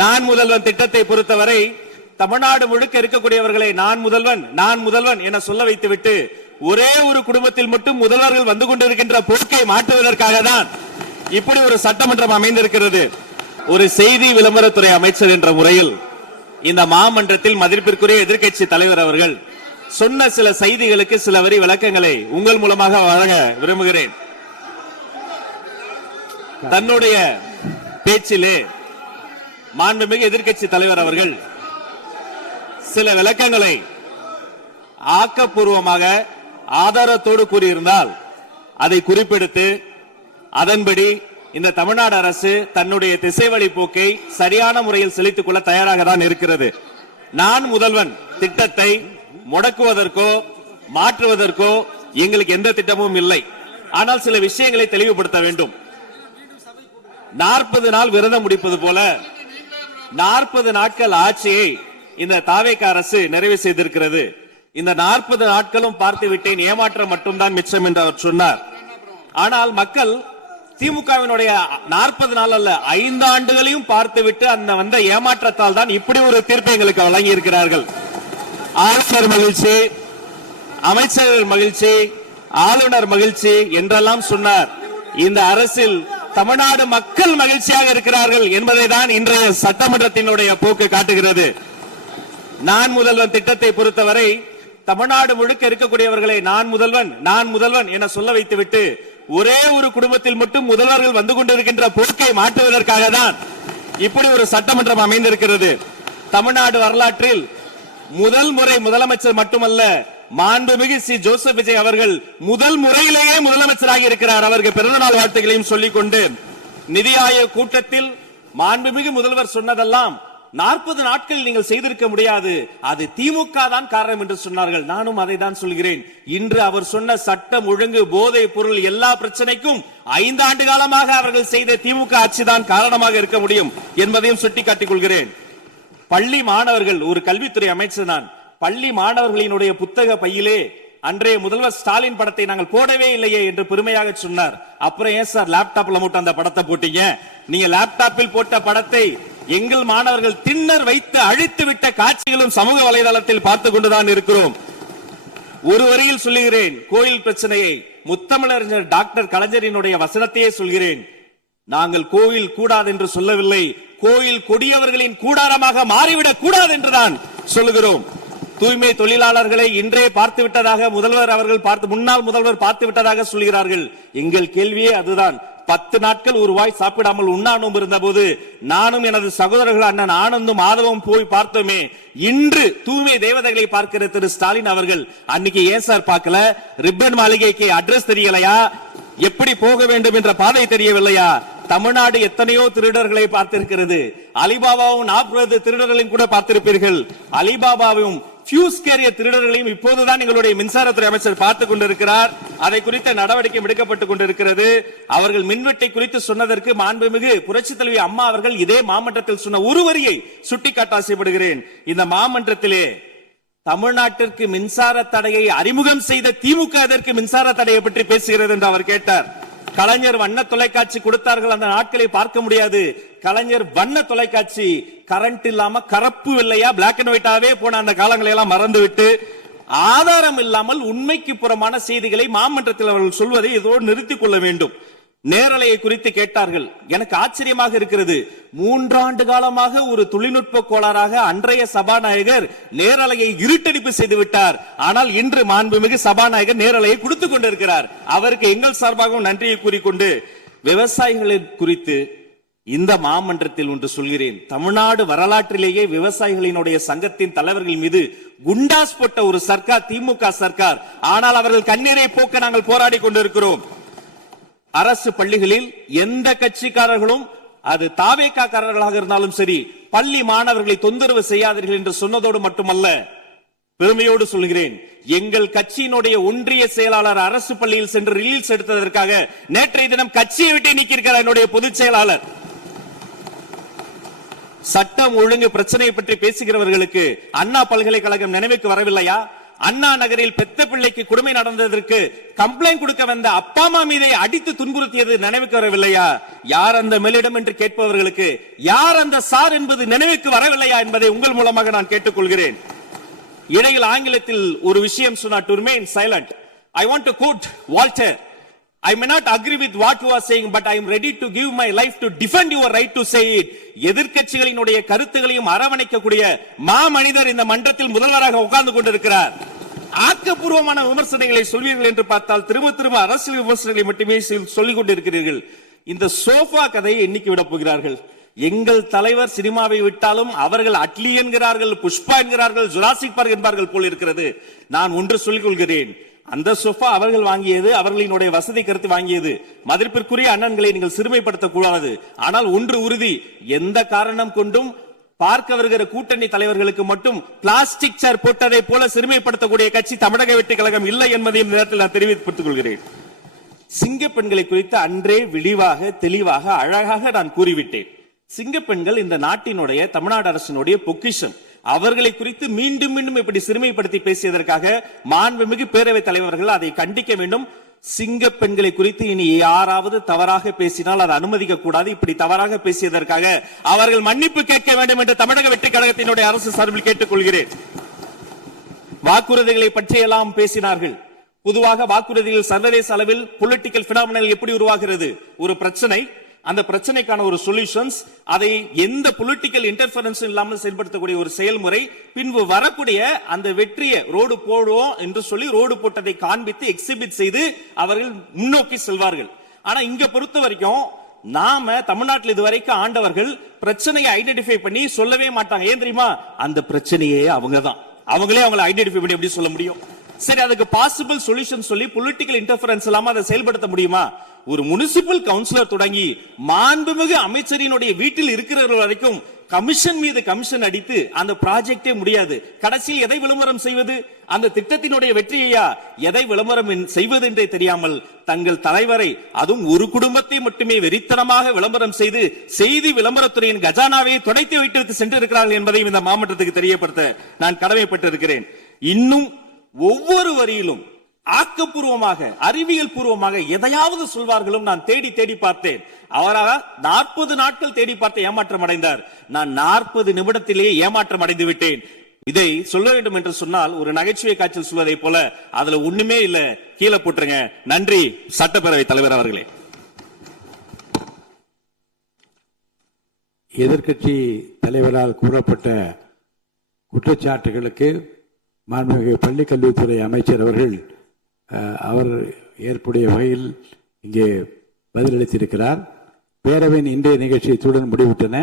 நான் முதல்வன் திட்டத்தை பொறுத்தவரை தமிழ்நாடு முழுக்க இருக்கக்கூடியவர்களை நான் முதல்வன் என சொல்ல வைத்துவிட்டு ஒரே ஒரு குடும்பத்தில் மட்டும் முதல்வர்கள் வந்து கொண்டிருக்கின்ற போக்கை மாற்றுவதற்காக தான் இப்படி ஒரு சட்டமன்றம் அமைந்திருக்கிறது. ஒரு செய்தி விளம்பரத்துறை அமைச்சர் என்ற முறையில் இந்த மாமன்றத்தில் மதிப்பிற்குரிய எதிர்க்கட்சி தலைவர் அவர்கள் சொன்ன சில செய்திகளுக்கு சில வரி விளக்கங்களை உங்கள் மூலமாக வழங்க விரும்புகிறேன். தன்னுடைய பேச்சிலே மாண்புமிகு எதிர்க்கட்சி தலைவர் அவர்கள் சில விளக்கங்களை ஆக்கப்பூர்வமாக ஆதாரத்தோடு கூறியிருந்தால் அதை குறிப்பெடுத்து அதன்படி இந்த தமிழ்நாடு அரசு தன்னுடைய திசைவழி போக்கை சரியான முறையில் செலுத்திக் கொள்ள தயாராக தான் இருக்கிறது. நான் முதல்வன் திட்டத்தை முடக்குவதற்கோ மாற்றுவதற்கோ எங்களுக்கு எந்த திட்டமும் இல்லை. ஆனால் சில விஷயங்களை தெளிவுபடுத்த வேண்டும். 40 நாள் விரதம் முடிப்பது போல 40 நாட்கள் ஆட்சியை இந்த தாவேக அரசு நிறைவு செய்திருக்கிறது. இந்த 40 நாட்களும் பார்த்து விட்டேன், ஏமாற்றம் மட்டும்தான் மிச்சம் என்று அவர் சொன்னார். ஆனால் மக்கள் திமுகவினுடைய 40 நாள் அல்ல 5 ஆண்டுகளையும் பார்த்துவிட்டு அந்த வந்த ஏமாற்றத்தால் தான் இப்படி ஒரு தீர்ப்பை எங்களுக்கு வழங்கி இருக்கிறார்கள். ஆளுநர் மகிழ்ச்சி, அமைச்சர்கள் மகிழ்ச்சி, ஆளுநர் மகிழ்ச்சி என்றெல்லாம் சொன்னார். இந்த அரசில் தமிழ்நாடு மக்கள் மகிழ்ச்சியாக இருக்கிறார்கள் என்பதை தான் இன்றைய சட்டமன்றத்தினுடைய போக்கு காட்டுகிறது. நான் முதல்வன் திட்டத்தை பொறுத்தவரை தமிழ்நாடு முழுக்க இருக்கக்கூடியவர்களை நான் முதல்வன் என சொல்ல வைத்துவிட்டு ஒரே ஒரு குடும்பத்தில் மட்டும் முதல்வர்கள் வந்து கொண்டிருக்கின்ற போக்கை மாற்றுவதற்காக தான் இப்படி ஒரு சட்டமன்றம் அமைந்திருக்கிறது. தமிழ்நாடு வரலாற்றில் முதல் முறை முதலமைச்சர் மட்டுமல்ல, மாண்புமிகு சி ஜோசப் விஜய் அவர்கள் முதல் முறையிலேயே முதலமைச்சராக இருக்கிறார். அவருக்கு பிறந்தநாள் வாழ்த்துக்களையும் சொல்லிக் கொண்டு நிதி ஆயோக் கூட்டத்தில் மாண்புமிகு முதல்வர் சொன்னதெல்லாம் 40 நாட்கள் நீங்கள் செய்திருக்க முடியாது, அது திமுக தான் காரணம் என்று சொன்னார்கள். நானும் அதை தான் சொல்கிறேன். இன்று அவர் சொன்ன சட்டம் ஒழுங்கு, போதை பொருள் எல்லா பிரச்சனைக்கும் 5 ஆண்டு காலமாக அவர்கள் செய்த திமுக ஆட்சிதான் காரணமாக இருக்க முடியும் என்பதையும் சுட்டிக்காட்டிக் கொள்கிறேன். பள்ளி மாணவர்கள், ஒரு கல்வித்துறை அமைச்சர் நான், பள்ளி மாணவர்களினுடைய புத்தக பையிலே அன்றைய முதல்வர் ஸ்டாலின் படத்தை நாங்கள் போடவே இல்லையே என்று பெருமையாக சொன்னார். அப்புறம் ஏன் சார் லேப்டாப்ல மட்டும் அந்த படத்தை போட்டீங்க? நீங்க லேப்டாப்பில் போட்ட படத்தை எங்கள் மாணவர்கள் திண்ணர் வைத்து அழித்து விட்ட காட்சிகளும் சமூக வலைதளத்தில் பார்த்துக் கொண்டுதான் இருக்கிறோம். ஒரு வரியில் சொல்லுகிறேன், கோயில் பிரச்சனையை முத்தமிழறிஞர் டாக்டர் கலைஞரினுடைய வசனத்தையே சொல்கிறேன். நாங்கள் கோயில் கூடாது என்று சொல்லவில்லை, கோயில் கொடியவர்களின் கூடாரமாக மாறிவிடக் கூடாது என்றுதான் சொல்லுகிறோம். தூய்மை தொழிலாளர்களை இன்றே பார்த்து விட்டதாக முன்னாள் முதல்வர் பார்த்து விட்டதாக சொல்கிறார்கள். எங்கள் கேள்வியே அதுதான். 10 நாட்கள் ஒரு வாய் சாப்பிடாமல் உண்ணானும் இருந்த போது நானும் எனது சகோதரர்கள் அண்ணன் ஆனந்தும் மாதவம் போய் பார்த்தோமே. இன்று தூய்மை தேவதைகளை பார்க்கிற திரு ஸ்டாலின் அவர்கள் அன்னைக்கு ஏன் சார் பார்க்கல? ரிப்பன் மாளிகைக்கு அட்ரஸ் தெரியலையா? எப்படி போக வேண்டும் என்ற பாதை தெரியவில்லையா? தமிழ்நாடு எத்தனையோ திருடர்களை பார்த்திருக்கிறது. அலிபாபாவும் 40 திருடர்களையும் கூட பார்த்திருப்பீர்கள். அலிபாபாவும் பியூஸ் கேரியர் திருடர்களையும் இப்போதுதான் எங்களுடைய மின்சாரத்துறை அமைச்சர் பார்த்துக் கொண்டிருக்கிறார். அதை குறித்த நடவடிக்கை எடுக்கப்பட்டுக் கொண்டிருக்கிறது. அவர்கள் மின்வெட்டை குறித்து சொன்னதற்கு மாண்புமிகு புரட்சித் தலைவி அம்மா அவர்கள் இதே மாமன்றத்தில் சொன்ன ஒரு வரியை சுட்டிக்காட்ட ஆசைப்படுகிறேன். இந்த மாமன்றத்திலே தமிழ்நாட்டிற்கு மின்சார தடையை அறிமுகம் செய்த திமுக அதற்கு மின்சார தடையை பற்றி பேசுகிறது என்று அவர் கேட்டார். கலைஞர் வண்ண தொலைக்காட்சி கொடுத்தார்கள், அந்த நாட்களை பார்க்க முடியாது. கலைஞர் வண்ண தொலைக்காட்சி கரண்ட் இல்லாம கருப்பு வெள்ளையா பிளாக் அண்ட் ஒயிட்டாவே போன அந்த காலங்களை எல்லாம் மறந்துவிட்டு ஆதாரம் இல்லாமல் உண்மைக்கு புறமான செய்திகளை மாமன்றத்தில் அவர்கள் சொல்வதை இதோடு நிறுத்திக் கொள்ள வேண்டும். நேரலையை குறித்து கேட்டார்கள். எனக்கு ஆச்சரியமாக இருக்கிறது. 3 ஆண்டு காலமாக ஒரு தொழில்நுட்ப கோளாறாக அன்றைய சபாநாயகர் நேரலையை இருட்டடிப்பு செய்து விட்டார். ஆனால் இன்று மாண்புமிகு சபாநாயகர் நேரலையை கொடுத்துக் கொண்டிருக்கிறார். அவருக்கு எங்கள் சார்பாகவும் நன்றியை கூறிக்கொண்டு விவசாயிகளை குறித்து இந்த மாமன்றத்தில் ஒன்று சொல்கிறேன். தமிழ்நாடு வரலாற்றிலேயே விவசாயிகளினுடைய சங்கத்தின் தலைவர்கள் மீது குண்டாஸ் போட்ட ஒரு சர்க்கார் திமுக சர்க்கார். ஆனால் அவர்கள் கண்ணீரை போக்க நாங்கள் போராடி கொண்டிருக்கிறோம். அரசு பள்ளிகளில் எந்த கட்சிக்காரர்களும், அது தாவேகாரர்களாக இருந்தாலும் சரி, பள்ளி மாணவர்களை தொந்தரவு செய்யாதீர்கள் என்று சொன்னதோடு மட்டுமல்ல, பெருமையோடு சொல்கிறேன், எங்கள் கட்சியினுடைய ஒன்றிய செயலாளர் அரசு பள்ளியில் சென்று ரீல்ஸ் எடுத்ததற்காக நேற்றைய தினம் கட்சியை விட்டு நீக்கியிருக்கிறார் என்னுடைய பொதுச் செயலாளர். சட்டம் ஒழுங்கு பிரச்சனை பற்றி பேசுகிறவர்களுக்கு அண்ணா பல்கலைக்கழகம் நினைவுக்கு வரவில்லையா? அண்ணா நகரில் பெத்த பிள்ளைக்கு கொடுமை நடந்ததற்கு கம்ப்ளைண்ட் கொடுக்க வந்த அப்பா அம்மா மீதே அடித்து துன்புறுத்தியது நினைவுக்கு வரவில்லையா? யார் அந்த மேலிடம் என்று கேட்பவர்களுக்கு யார் அந்த சார் என்பது நினைவுக்கு வரவில்லையா என்பதை உங்கள் மூலமாக நான் கேட்டுக்கொள்கிறேன். இடையில் ஆங்கிலத்தில் ஒரு விஷயம் சொன்னார், to remain silent. I want to quote Walter. I may not agree with what you are saying, but I am ready to give my life to defend your right to say it. எதிர்க்கட்சிகளினுடைய கருத்துகளையும் அரவணைக்கக்கூடிய மாமனிதர் இந்த மன்றத்தில் முதல்வராக உட்கார்ந்து கொண்டிருக்கிறார். ஆக்கப்பூர்வமான விமர்சனங்களை சொல்வீர்கள் என்று பார்த்தால் திரும்ப திரும்ப அரசியல் விமர்சனங்களை மட்டுமே சொல்லிக் கொண்டிருக்கிறீர்கள். இந்த சோஃபா கதையை எண்ணிக்கை விட போகிறார்கள். எங்கள் தலைவர் சினிமாவை விட்டாலும் அவர்கள் அட்லி என்கிறார்கள், புஷ்பா என்கிறார்கள், ஜுராசிக் பார்க் என்பார்கள் போல் இருக்கிறது. நான் ஒன்று சொல்லிக் கொள்கிறேன், அந்த சோஃபா அவர்கள் வாங்கியது, அவர்களினுடைய வசதி கருத்து வாங்கியது. மதிப்பிற்குரிய அண்ணன்களை நீங்கள் சிறுமைப்படுத்தக் கூடாது. ஆனால் ஒன்று உறுதி, எந்த காரணம் கொண்டும் பார்க்க வருகிற கூட்டணி தலைவர்களுக்கு மட்டும் பிளாஸ்டிக் சேர் போட்டதை போல சிறுமைப்படுத்தக்கூடிய கட்சி தமிழக வெற்றி கழகம் இல்லை என்பதையும் நேரத்தில் நான் தெரிவித்துக் கொள்கிறேன். சிங்க பெண்களை குறித்து அன்றே விழிவாக தெளிவாக அழகாக நான் கூறிவிட்டேன். சிங்க பெண்கள் இந்த நாட்டினுடைய தமிழ்நாடு அரசினுடைய பொக்கிஷம். அவர்களை குறித்து மீண்டும் மீண்டும் இப்படி சிறுமைப்படுத்தி பேசியதற்காக மாண்புமிகு பேரவைத் தலைவர்கள் அதை கண்டிக்க வேண்டும். சிங்க பெண்களை குறித்து இனி யாராவது தவறாக பேசினால் அதை அனுமதிக்க கூடாது. இப்படி தவறாக பேசியதற்காக அவர்கள் மன்னிப்பு கேட்க வேண்டும் என்று தமிழக வெற்றி கழகத்தினுடைய அரசு சார்பில் கேட்டுக்கொள்கிறேன். வாக்குறுதிகளை பற்றியெல்லாம் பேசினார்கள். பொதுவாக வாக்குறுதிகள் சர்வதேச அளவில் பொலிட்டிக்கல் பினாமினல் எப்படி உருவாகிறது? ஒரு பிரச்சனை, அந்த பிரச்சனைக்கான ஒரு சொல்யூஷன்ஸ், அதை எந்த பொலிட்டிக்கல் இன்டர்ஃபரன்ஸ் இல்லாமல் செயல்படுத்தக்கூடிய ஒரு செயல்முறை, பின்பு வரக்கூடிய அந்த வெற்றியை ரோடு போடுவோம் என்று சொல்லி ரோடு போட்டதை காண்பித்து எக்ஸிபிட் செய்து அவர்கள் முன்னோக்கி செல்வார்கள். ஆனா இங்க பொறுத்த வரைக்கும் நாம தமிழ்நாட்டில் இதுவரைக்கும் ஆண்டவர்கள் பிரச்சனையை ஐடென்டிஃபை பண்ணி சொல்லவே மாட்டாங்க. ஏன் தெரியுமா? அந்த பிரச்சனையே அவங்கதான், அவங்களே அவங்களை ஐடென்டிஃபை பண்ணி எப்படி சொல்ல முடியும்? சரி, அதுக்கு பாசிபிள் சொல்யூஷன் சொல்லி பொலிட்டிக்கல் இன்டர்ஃபரன்ஸ் இல்லாம அதை செயல்படுத்த முடியுமா? ஒரு முனிசிபல் கவுன்சிலர் தொடங்கி மாண்புமிகு அமைச்சரினுடைய வீட்டில் இருக்கிறவர்கள் வரைக்கும் கமிஷன் மீது கமிஷன் அடித்து அந்த ப்ராஜெக்டே முடியாது. கடைசியில் எதை விளம்பரம் செய்வது? அந்த திட்டத்தினுடைய வெற்றியையா? எதை விளம்பரம் செய்வது என்றே தெரியாமல் தங்கள் தலைவரை, அதுவும் ஒரு குடும்பத்தை மட்டுமே வெறித்தனமாக விளம்பரம் செய்து செய்தி விளம்பரத்துறையின் கஜானாவை துடைத்து வைத்து சென்றிருக்கிறார்கள் என்பதையும் இந்த மாவட்டத்துக்கு தெரியப்படுத்த நான் கடமைப்பட்டிருக்கிறேன். இன்னும் ஒவ்வொரு வரியிலும் ஆக்கப்பூர்வமாக அறிவியல் பூர்வமாக எதையாவது சொல்வார்களும் நான் தேடி தேடி பார்த்தேன். அவராக 40 நாட்கள் தேடி பார்த்து ஏமாற்றம் அடைந்தார். நான் 40 நிமிடத்திலேயே ஏமாற்றம் அடைந்து விட்டேன். இதை சொல்ல வேண்டும் என்று சொன்னால் ஒரு நகைச்சுவை காட்சியில் சொல்வதை போல அதுல ஒண்ணுமே இல்ல, கீழே போட்டுருங்க. நன்றி சட்டப்பேரவை தலைவர் அவர்களே. எதிர்க்கட்சி தலைவரால் கூறப்பட்ட குற்றச்சாட்டுகளுக்கு மாண்புமிகு பள்ளி கல்வித்துறை அமைச்சர் அவர்கள் அவர் ஏற்புடைய வகையில் இங்கே பதிலளித்திருக்கிறார். பேரவையின் இன்றைய நிகழ்ச்சி இத்துடன் முடிவுற்றன.